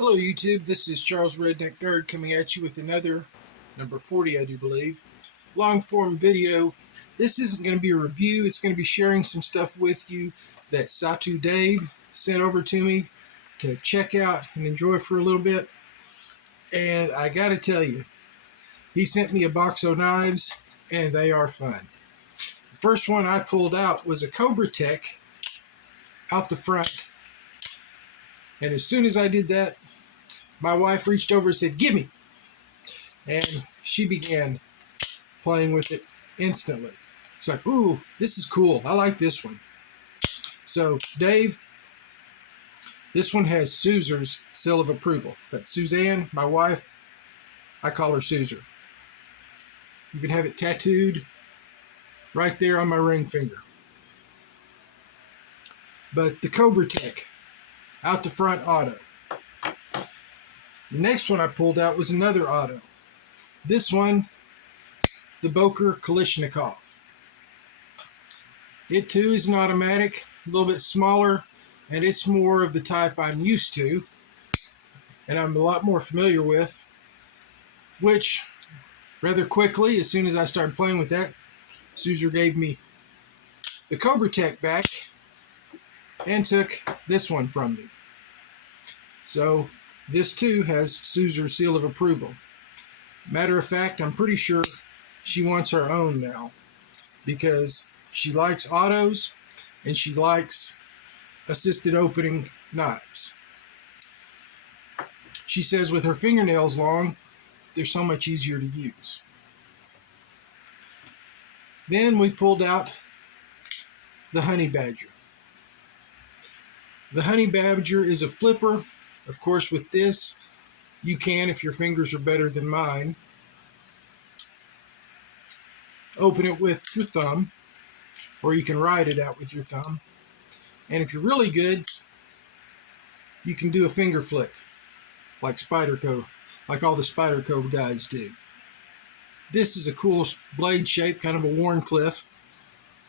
Hello YouTube, this is Charles Redneck Nerd coming at you with another, number 40 I do believe, long form video. This isn't going to be a review, it's going to be sharing some stuff with you that Satu Dave sent over to me to check out and enjoy for a little bit. And I gotta tell you, he sent me a box of knives and they are fun. The first one I pulled out was a Cobratec out the front. And as soon as I did that, my wife reached over and said, "Gimme!" And she began playing with it instantly. It's like, ooh, this is cool. I like this one. So, Dave, this one has Susan's seal of approval. But Suzanne, my wife, I call her Susan. You can have it tattooed right there on my ring finger. But the Cobratec, out the front auto. The next one I pulled out was another auto. This one, the Boker Kalishnikov. It too is an automatic, a little bit smaller, and it's more of the type I'm used to, and I'm a lot more familiar with, which rather quickly, as soon as I started playing with that, Susan gave me the Cobratec back and took this one from me. So this too has Susan's seal of approval. Matter of fact, I'm pretty sure she wants her own now because she likes autos and she likes assisted opening knives. She says with her fingernails long, they're so much easier to use. Then we pulled out the Honeybadger. The Honeybadger is a flipper. Of course, with this, you can, if your fingers are better than mine, open it with your thumb, or you can ride it out with your thumb. And if you're really good, you can do a finger flick, like Spyderco, like all the Spyderco guys do. This is a cool blade shape, kind of a Wharncliffe,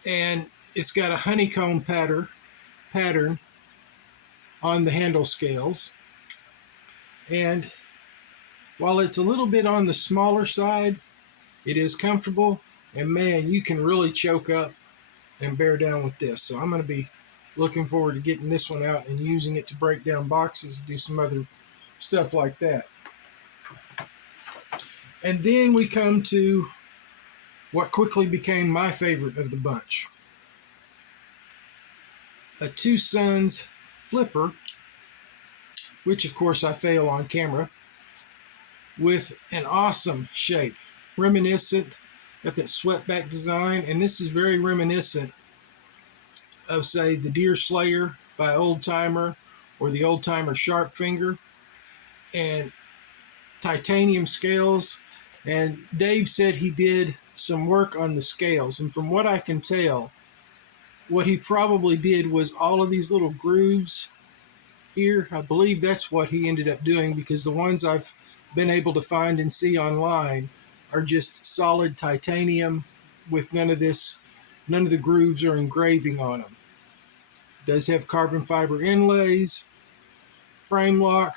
and it's got a honeycomb pattern on the handle scales. And while it's a little bit on the smaller side, it is comfortable, and man, you can really choke up and bear down with this. So I'm going to be looking forward to getting this one out and using it to break down boxes and do some other stuff like that. And then we come to what quickly became my favorite of the bunch. A Two Sons flipper, which of course I fail on camera, with an awesome shape, reminiscent, got that swept-back design, and this is very reminiscent of, say, the Deer Slayer by Old Timer or the Old Timer Sharp Finger, and titanium scales. And Dave said he did some work on the scales, and from what I can tell, what he probably did was all of these little grooves here. I believe that's what he ended up doing, because the ones I've been able to find and see online are just solid titanium with none of the grooves or engraving on them. It does have carbon fiber inlays, frame lock,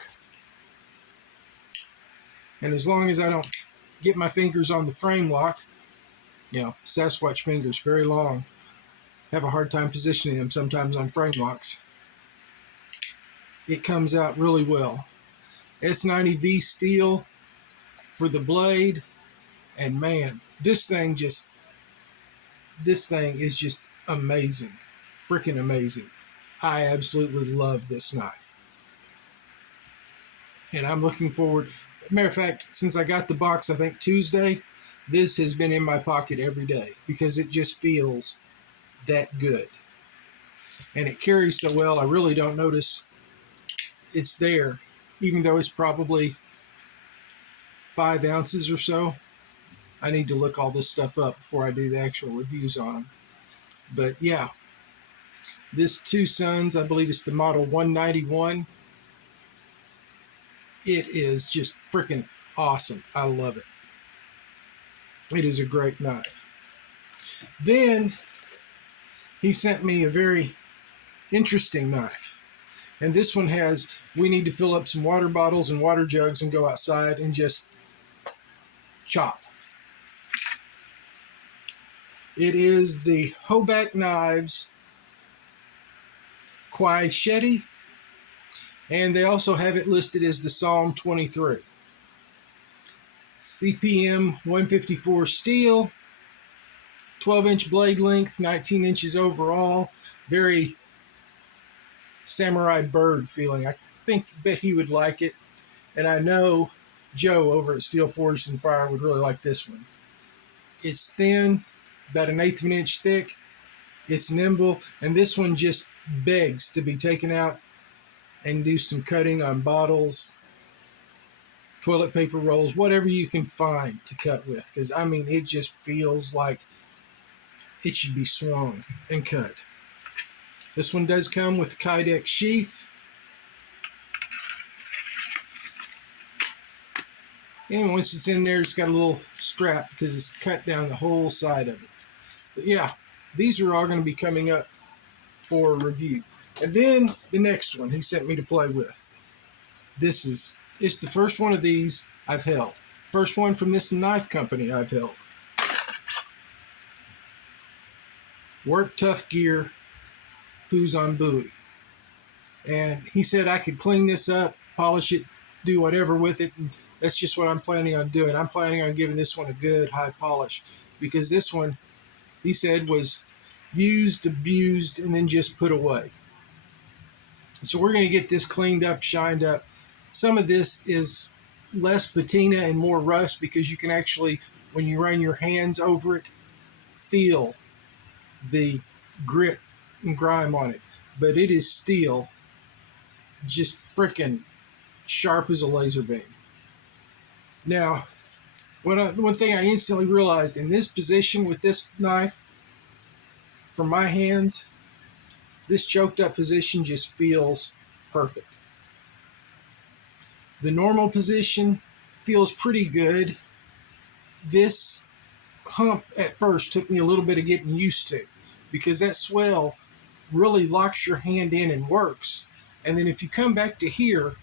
and as long as I don't get my fingers on the frame lock, Sasquatch fingers, very long, have a hard time positioning them sometimes on frame locks. It comes out really well. S90V steel for the blade, and man, this thing is just amazing, freaking amazing. I absolutely love this knife, and I'm looking forward. Matter of fact, since I got the box, I think Tuesday, this has been in my pocket every day because it just feels that good, and it carries so well. I really don't notice it's there, even though it's probably 5 ounces or so. I need to look all this stuff up before I do the actual reviews on them. But yeah, this Two Sons, I believe it's the model 191. It is just freaking awesome. I love it. It is a great knife. Then he sent me a very interesting knife. And this one has, we need to fill up some water bottles and water jugs and go outside and just chop. It is the Hoback Knives Kwaichete, and they also have it listed as the Psalm 23. CPM 154 steel, 12-inch blade length, 19 inches overall. Very samurai bird feeling. I bet he would like it. And I know Joe over at Steel Forged and Fire would really like this one. It's thin, about 1/8 of an inch thick. It's nimble, and this one just begs to be taken out and do some cutting on bottles, toilet paper rolls, whatever you can find to cut with. Because, I mean, it just feels like it should be swung and cut. This one does come with a Kydex sheath. And once it's in there, it's got a little strap because it's cut down the whole side of it. But yeah, these are all going to be coming up for review. And then the next one he sent me to play with. It's the first one of these I've held. First one from this knife company I've held. Worktuff Gear Puzon Bowie. And he said I could clean this up, polish it, do whatever with it. And that's just what I'm planning on doing. I'm planning on giving this one a good high polish, because this one, he said, was used, abused, and then just put away. So we're going to get this cleaned up, shined up. Some of this is less patina and more rust because you can actually, when you run your hands over it, feel the grit and grime on it. But it is steel, just freaking sharp as a laser beam. Now, one thing I instantly realized in this position with this knife, from my hands, this choked up position just feels perfect. The normal position feels pretty good. This hump at first took me a little bit of getting used to, because that swell really locks your hand in and works. And then if you come back to here,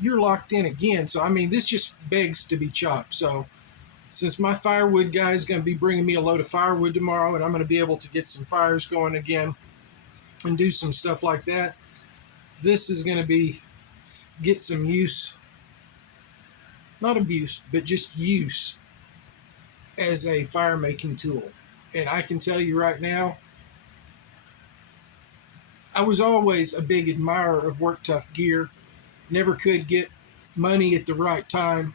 you're locked in again. So, I mean, this just begs to be chopped. So, since my firewood guy is going to be bringing me a load of firewood tomorrow, and I'm going to be able to get some fires going again and do some stuff like that, this is going to get some use, not abuse, but just use as a fire making tool. And I can tell you right now, I was always a big admirer of Worktuff gear. Never could get money at the right time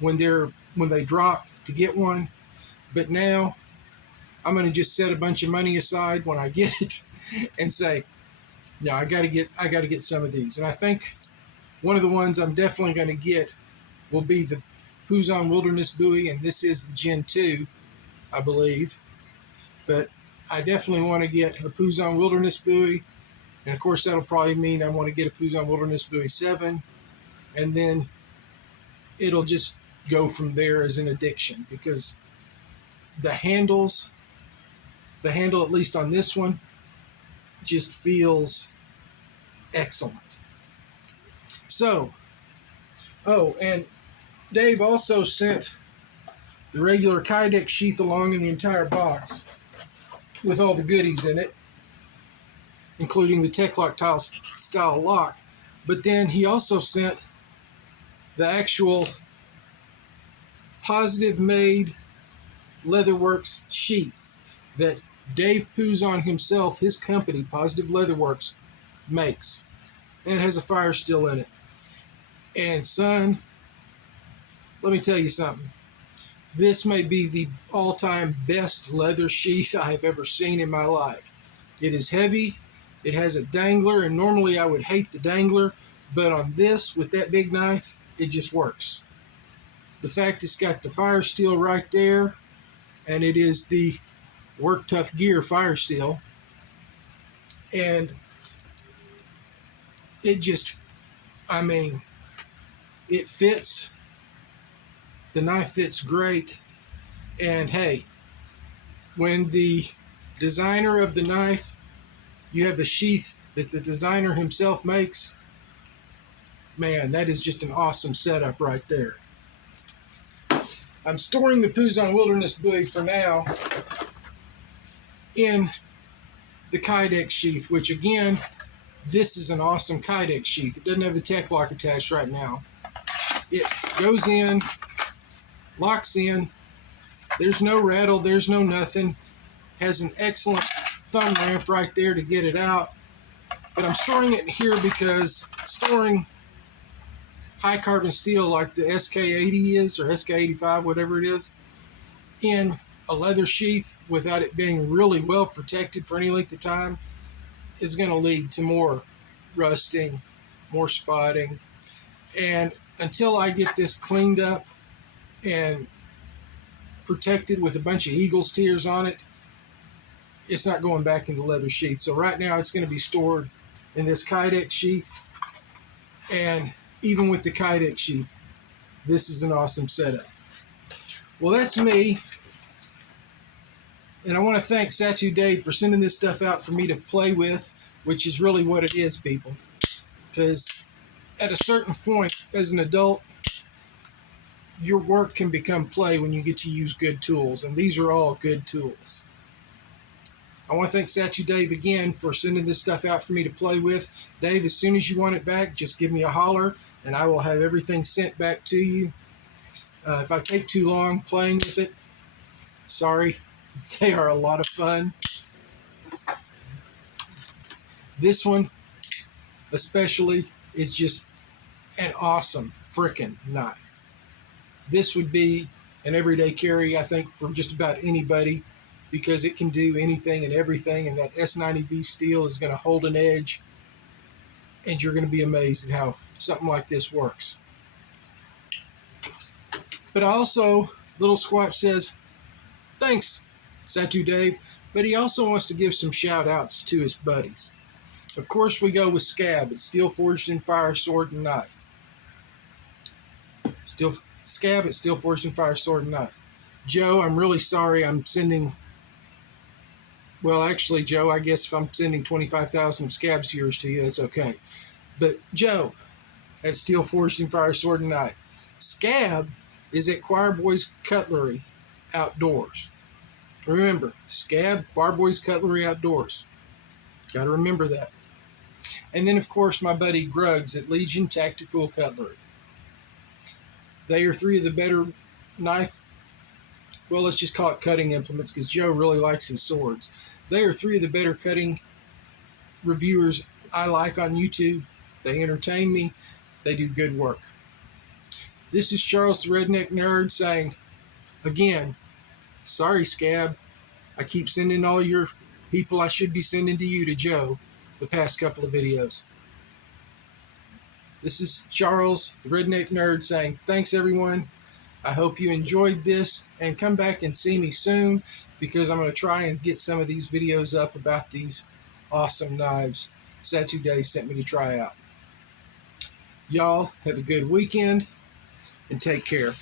when they drop to get one. But now I'm going to just set a bunch of money aside when I get it and say, no, I got to get some of these. And I think one of the ones I'm definitely going to get will be the Puzon Wilderness Bowie, and this is the Gen 2, I believe. But I definitely want to get a Puzon Wilderness Bowie, and of course that'll probably mean I want to get a Puzon Wilderness Bowie 7, and then it'll just go from there as an addiction, because the handle at least on this one just feels excellent. So, and Dave also sent the regular Kydex sheath along in the entire box with all the goodies in it, including the Tech-Lock style lock. But then he also sent the actual Positive Made Leatherworks sheath that Dave Puzon himself, his company, Positive Leatherworks, makes. And it has a fire still in it. And son, let me tell you something. This may be the all-time best leather sheath I have ever seen in my life. It is heavy. It has a dangler, and normally I would hate the dangler, but on this, with that big knife, it just works. The fact it's got the fire steel right there, and it is the Worktuff Gear fire steel, and it just, I mean, it fits. The knife fits great. And hey, when the designer of the knife, you have a sheath that the designer himself makes, man, that is just an awesome setup right there. I'm storing the Puzon Wilderness Bowie for now in the Kydex sheath, which again, this is an awesome Kydex sheath. It doesn't have the tech lock attached right now. It goes in, locks in, there's no rattle, there's no nothing. Has an excellent thumb ramp right there to get it out. But I'm storing it here because storing high carbon steel like the SK80 is, or SK85, whatever it is, in a leather sheath without it being really well protected for any length of time is going to lead to more rusting, more spotting. And until I get this cleaned up and protected with a bunch of eagle's tears on it, it's not going back in the leather sheath. So right now it's going to be stored in this Kydex sheath. And even with the Kydex sheath, this is an awesome setup. Well, that's me. And I want to thank Satu Dave for sending this stuff out for me to play with, which is really what it is, people. Because at a certain point as an adult, your work can become play when you get to use good tools. And these are all good tools. I want to thank Satu Dave again for sending this stuff out for me to play with. Dave, as soon as you want it back, just give me a holler, and I will have everything sent back to you. If I take too long playing with it, sorry. They are a lot of fun. This one, especially, is just an awesome frickin' knife. This would be an everyday carry, I think, for just about anybody, because it can do anything and everything, and that S90V steel is going to hold an edge, and you're going to be amazed at how something like this works. But also, Little Squatch says, thanks, Satu Dave, but he also wants to give some shout-outs to his buddies. Of course, we go with Scab. It's Steel Forged in Fire, Sword, and Knife. Scab, it's Steel Forged in Fire, Sword, and Knife. Joe, I'm really sorry I'm sending... Well, actually, Joe, I guess if I'm sending 25,000 of Scab's yours to you, that's okay. But Joe, at Steel Forged in Fire, Sword, and Knife. Scab is at Choir Boys Cutlery Outdoors. Remember, Scab, Choir Boys Cutlery Outdoors. Got to remember that. And then, of course, my buddy Gruggs at Legion Tactical Cutlery. They are three of the better knife, well, let's just call it cutting implements, because Joe really likes his swords. They are three of the better cutting reviewers I like on YouTube. They entertain me. They do good work. This is Charles the Redneck Nerd saying, again, sorry, Scab. I keep sending all your people I should be sending to you to Joe the past couple of videos. This is Charles the Redneck Nerd saying, thanks, everyone. I hope you enjoyed this, and come back and see me soon, because I'm going to try and get some of these videos up about these awesome knives Satu Dave sent me to try out. Y'all have a good weekend, and take care.